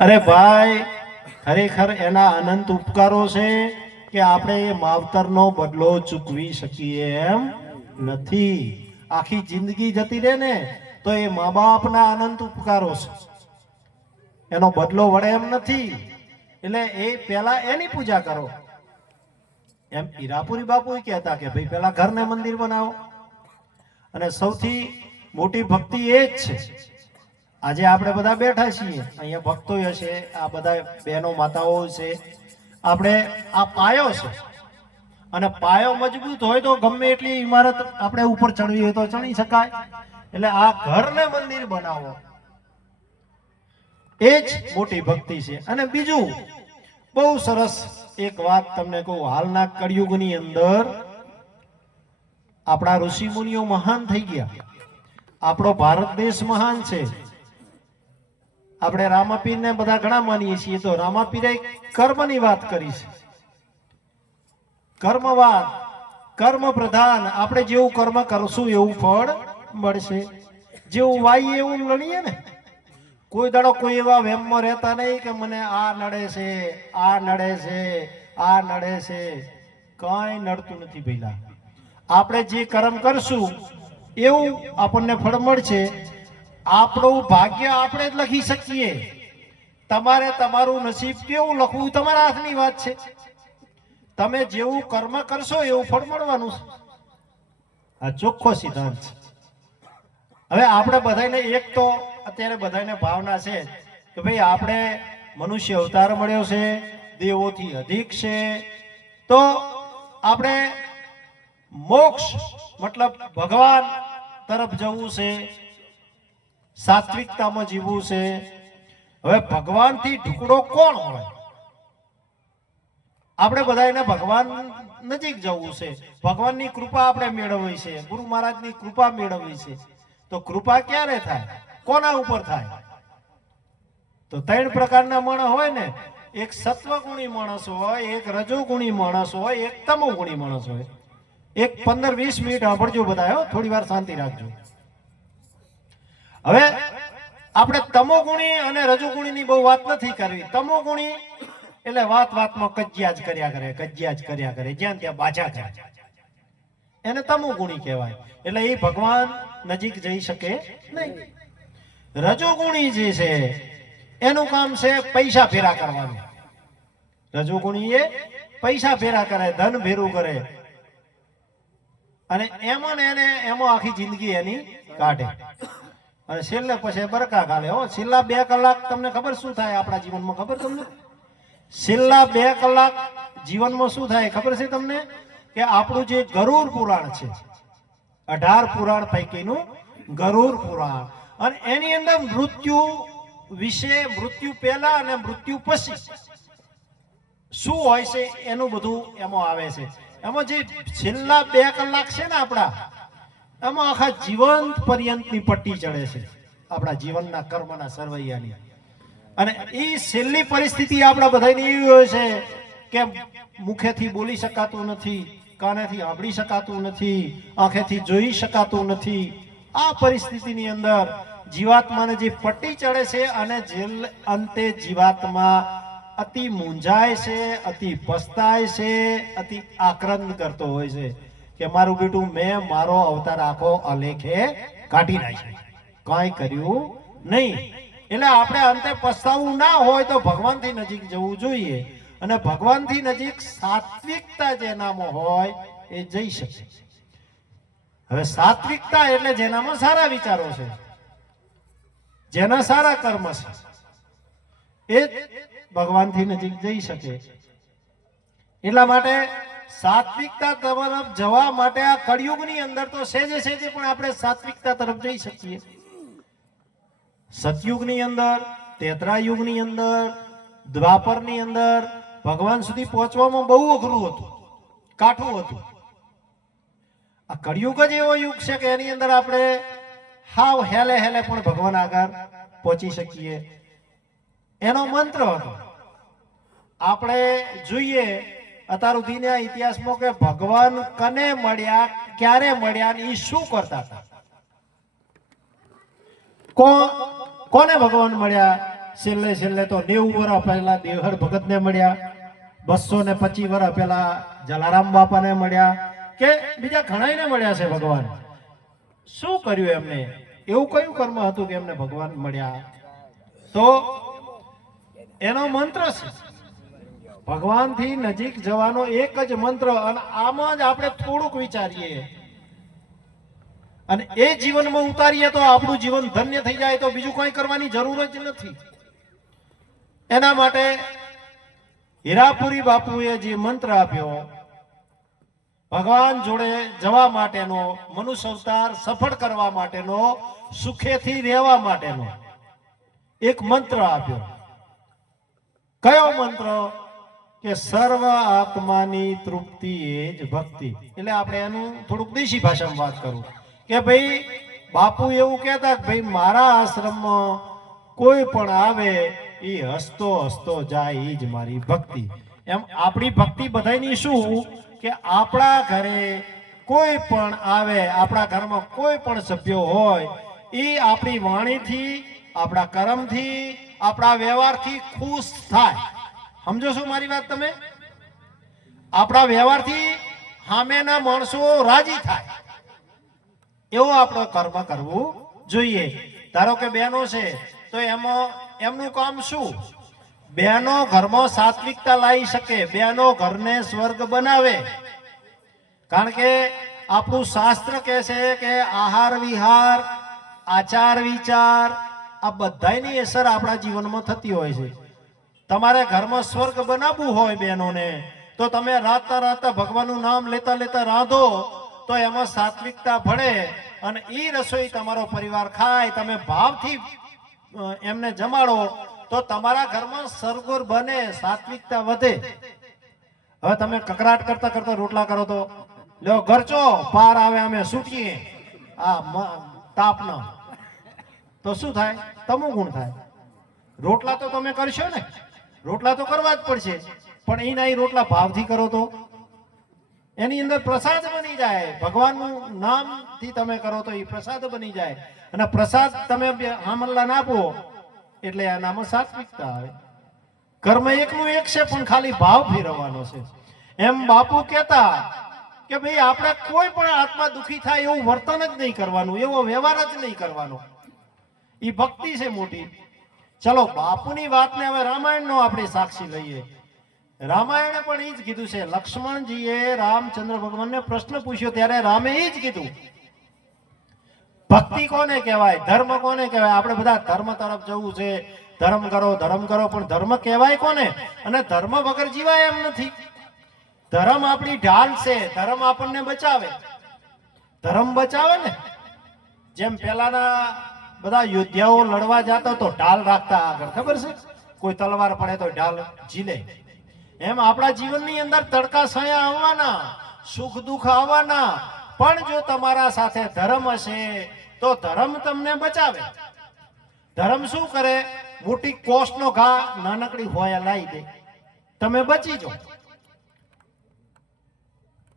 અરે ભાઈ, ખરેખર એના અનંત ઉપકારો છે કે આપણે એ માવતરનો બદલો ચૂકવી શકીએ એમ નથી. આખી જિંદગી જતી રહે ને તો એ મા બાપના અનંત ઉપકારો છે. એનો બદલો વળે એમ નથી. એટલે એ પહેલા એની પૂજા કરો. એમ ઈરાપુરી બાપુ કહેતા કે ભાઈ પેલા ઘરને મંદિર બનાવો. અને સૌથી મોટી ભક્તિ એ જ છે. આજે આપણે બધા બેઠા છીએ. અહીંયા ભક્તો હશે, આ બધા બહેનો, માતાઓ છે આપણે આ પાયો છે. અને પાયો મજબૂત હોય તો ગમે એટલી ઇમારત આપણે ઉપર ચડવી હોય તો ચડી શકાય. એટલે આ ઘરને મંદિર બનાવો. એ જ મોટી ભક્તિ છે. અને બીજું, બહુ સરસ એક વાત તમને કહું. હાલના કળિયુગની અંદર આપણા ઋષિ મુનિઓ મહાન થઈ ગયા. આપણો ભારત દેશ મહાન છે. આપણે રામાપીરને બધા ઘણા માનીએ છીએ. તો રામાપીરે કર્મની વાત કરી છે. કર્મવાદ કર્મ પ્રધાન આપણે જેવું કર્મ કરશું એવું ફળ મળશે. જેવું વાઈએ એવું લણીએ ને, કોઈ દાડો કોઈ એવા વેમમાં રહેતા નહીં કે મને આ નડે છે, આ નડે છે, આ નડે છે. કાંઈ નડતું નથી પહેલા. આપણે જે કર્મ કરશું, એવું આપણને ફળ મળશે. આપણું ભાગ્ય આપણે જ લખી શકીએ. તમારે તમારું નસીબ કેવું લખવું તમારા હાથની વાત છે. તમે જેવું કર્મ કરશો એવું ફળ મળવાનું છે. આ ચોખ્ખો સિદ્ધાંત છે. હવે આપણે બધાને એક તો અત્યારે બધાને ભાવના છે કે ભાઈ આપણે મનુષ્ય અવતાર મળ્યો છે, દેવોથી અધિક છે. તો આપણે મોક્ષ, મતલબ ભગવાન તરફ જવું છે. સાત્વિકતામાં જીવવું છે. હવે ભગવાનથી ટુકડો કોણ હોય? આપણે બધા એને ભગવાન નજીક જવું છે. ભગવાનની કૃપા આપણે મેળવવી છે. ગુરુ મહારાજની કૃપા મેળવવી છે. તો કૃપા ક્યારે થાય? કોના ઉપર થાય? તો ત્રણ પ્રકારના માણસ હોય ને. એક સત્વગુણી માણસ હોય, એક રજોગુણી માણસ હોય, એક તમોગુણી માણસ હોય. એક પંદર વીસ મિનિટ સાંભળજો બધા થોડી વાર શાંતિ રાખજો. હવે આપણે તમોગુણી અને રજોગુણીની બહુ વાત નથી કરવી. તમોગુણી એટલે વાત વાતમાં કજિયા જ કર્યા કરે, કજિયા જ કર્યા કરે. જ્યાં ત્યાં બાજા જાય એને તમોગુણી કહેવાય. એટલે એ ભગવાન નજીક જઈ શકે નહીં. રજોગુણી જે છે, એનું કામ છે પૈસા ફેરા કરવાનું. રજોગુણી એ પૈસા ફેરા કરે, ધન ભેરું કરે. અને એમાં ને એને, એમાં આખી જિંદગી એની કાઢે. અને છેલ્લે પછી બરકા ખાલે. હો, છેલ્લા બે કલાક તમને ખબર શું થાય આપણા જીવનમાં? ખબર તમને? છેલ્લા બે કલાક જીવનમાં શું થાય? ખબર છે તમને? કે આપણું જે ગરુર પુરાણ છે, અઢાર પુરાણ પૈકીનું ગરુર પુરાણ. અને એની અંદર મૃત્યુ વિશે, મૃત્યુ પહેલા અને મૃત્યુ પછી શું હોય છે એનું બધું એમાં આવે છે. એમાં જે છેલ્લા બે કલાક છે ને આપણા એમાં આખા જીવન પર્યંતની પટ્ટી ચડે છે. આપણા જીવનના કર્મના સરવૈયાની. અને એ છેલ્લી પરિસ્થિતિ આપણા બધાની એવી હોય છે કે મુખેથી બોલી શકાતું નથી, કાનેથી સાંભળી શકાતું નથી, આંખેથી જોઈ શકાતું નથી. આ પરિસ્થિતિની અંદર જીવાત્માને જે પટ્ટી ચડે છે અને જેલ અંતે જીવાત્મા અતિ મૂંઝાય છે, અતિ પસ્તાય છે, અતિ આક્રંદ કરતો હોય છે. કે મારું બેટું મેં મારો અવતાર આખો અલેખે કાઢી નાખ્યો. કાંઈ કર્યું નહીં. એટલે આપણે અંતે પસ્તાવું ના હોય તો ભગવાનથી નજીક જવું જોઈએ. અને ભગવાનથી નજીક સાત્વિકતા જેનામાં હોય એ જઈ શકે. હવે સાત્વિકતા એટલે જેનામાં સારા વિચારો છે. જેના સારા કર્મ છે. એ ભગવાનથી નજીક જઈ શકે. એટલા માટે સાત્વિકતા તરફ જવા માટે આ કળિયુગની અંદર તો સેજે સેજે પણ આપણે સાત્વિકતા તરફ જઈ શકીએ. સતયુગની અંદર તેતરા યુગની અંદર, દ્વાપરની અંદર ભગવાન સુધી પહોંચવામાં બહુ અઘરું હતું, કાઠું હતું. આ કળિયુગ જ એવો યુગ છે કે એની અંદર આપણે હાવ હેલે હેલે પણ ભગવાન આગળ પહોંચી શકીએ. એનો મંત્ર હતો, આપણે જોઈએ અત્યાર સુધીના ઇતિહાસમાં કે ભગવાન કને મળ્યા, ક્યારે મળ્યા ને એ શું કરતા હતા? કોને ભગવાન મળ્યા? છેલ્લે છેલ્લે તો નેવું વર્ષ પહેલા દેવહર ભગતને મળ્યા. બસો ને પચીસ વર્ષ પહેલા જલારામ બાપાને મળ્યા. કે બીજા ઘણાયને મળ્યા છે ભગવાન? શું કર્યું એમને? એવું કયું કર્મ હતું કે એમને ભગવાન મળ્યા? તો એનો મંત્ર છે. ભગવાનથી નજીક જવાનો એક જ મંત્ર અને આમાં જ આપણે થોડુંક વિચારીએ. અને એ જીવનમાં ઉતારીએ તો આપણું જીવન ધન્ય થઈ જાય, તો બીજું કંઈ કરવાની જરૂર જ નથી. એના માટે હીરાપુરી બાપુએ જે મંત્ર આપ્યો, ભગવાન જોડે જવા માટેનો મનુષ્ય સફળ કરવા માટેનો, સુખેથી રહેવા માટેનો એક મંત્ર આપ્યો. કયો મંત્ર? કે સર્વ આત્માની તૃપ્તિ એ જ ભક્તિ. એટલે આપણે એનું થોડુંક દેશી ભાષામાં વાત કરું. કે ભાઈ, બાપુ એવું કહેતા કે ભાઈ, મારા આશ્રમમાં કોઈ પણ આવે એ હસતો હસતો જાય એ જ મારી ભક્તિ. એમ આપણી ભક્તિ બધાયની શું? કે આપણા ઘરે કોઈ પણ આવે, આપણા ઘરમાં કોઈ પણ સભ્યો હોય એ આપણી વાણીથી, આપણા કર્મથી, આપણા વ્યવહારથી ખુશ થાય. સમજો છો મારી વાત તમે? આપણા વ્યવહારથી સામેના માણસો રાજી થાય. એવો આપણો કર્મ કરવું જોઈએ. ધારો કે બહેનો છે, તો એમાં એમનું કામ શું? બહેનો ઘરમાં સાત્વિકતા લાવી શકે, બહેનો ઘરને સ્વર્ગ બનાવે. કારણ કે આપણું શાસ્ત્ર કહે છે કે આહાર વિહાર, આચાર વિચાર, આ બધાયની અસર આપણા જીવનમાં થતી હોય છે. તમારે ઘરમાં સ્વર્ગ બનાવવું હોય બહેનોને, તો તમે રાતતા રાતતા ભગવાનનું નામ લેતા લેતા રાંધો, તો એમાં સાત્વિકતા ભળે અને એ રસોઈ તમારો પરિવાર ખાય, તમે ભાવથી એમને જમાડો, તો તમારા ઘરમાં સરગુર બને, સાત્વિકતા વધે. હવે તમે કકરાટ કરતા કરતા રોટલા કરો તો લ્યો ગરચો પાર આવે અમે સૂટીએ. આ તાપના. તો શું થાય? તમો ગુણ થાય. રોટલા તો તમે કરશો ને. રોટલા તો કરવા જ પડશે. પણ એ રોટલા ભાવથી કરો તો. એની અંદર પ્રસાદ બની જાય. ભગવાનનું નામથી તમે કરો તો એ પ્રસાદ બની જાય. અને પ્રસાદ તમે હામલ્લા ના આપો, એટલે એનામાં સાત્વિકતા આવે. કર્મ એકનું એક છે, પણ ખાલી ભાવ ફેરવવાનો છે. એમ બાપુ કહેતા કે ભાઈ, આપણે કોઈ પણ આત્મા દુખી થાય એવું વર્તન જ નહીં કરવાનું, એવો વ્યવહાર જ નહીં કરવાનો. એ ભક્તિ છે મોટી. ચલો, બાપુની વાતને હવે રામાયણનો આપણે સાક્ષી લઈએ. રામાયણે પણ એ જ કીધું છે, લક્ષ્મણજીએ રામચંદ્ર ભગવાનને પ્રશ્ન પૂછ્યો ત્યારે રામે એ જ કીધું. ભક્તિ કોને કહેવાય? ધર્મ કોને કહેવાય? આપણે બધા ધર્મ તરફ જવું છે. ધર્મ કરો ધર્મ કરો, પણ ધર્મ કહેવાય કોને? અને ધર્મ વગર જીવાય એમ નથી. ધર્મ આપણી ઢાલ છે. ધર્મ આપણને બચાવે. ધર્મ બચાવે ને? જેમ પેલાના બધા યોદ્ધાઓ લડવા જતા તો ઢાલ રાખતા આગળ, ખબર છે? કોઈ તલવાર પડે તો ઢાલ ઝીલે. એમ આપણા જીવનની અંદર તડકા સયા આવવાના, સુખ દુઃખ આવવાના, પણ જો તમારા સાથે ધર્મ હશે, તો ધર્મ તમને બચાવે. ધર્મ શું કરે? મોટી કોષનો ઘા નાનકડી હોય લાવી દે. તમે બચી જાઓ.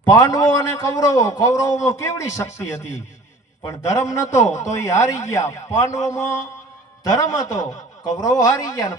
પાંડવો અને કૌરવો, કૌરવોમાં કેવડી શક્તિ હતી? પણ ધર્મ નતો તો એ હારી ગયા. પાંડવોમાં ધર્મ હતો કૌરવો હારી ગયા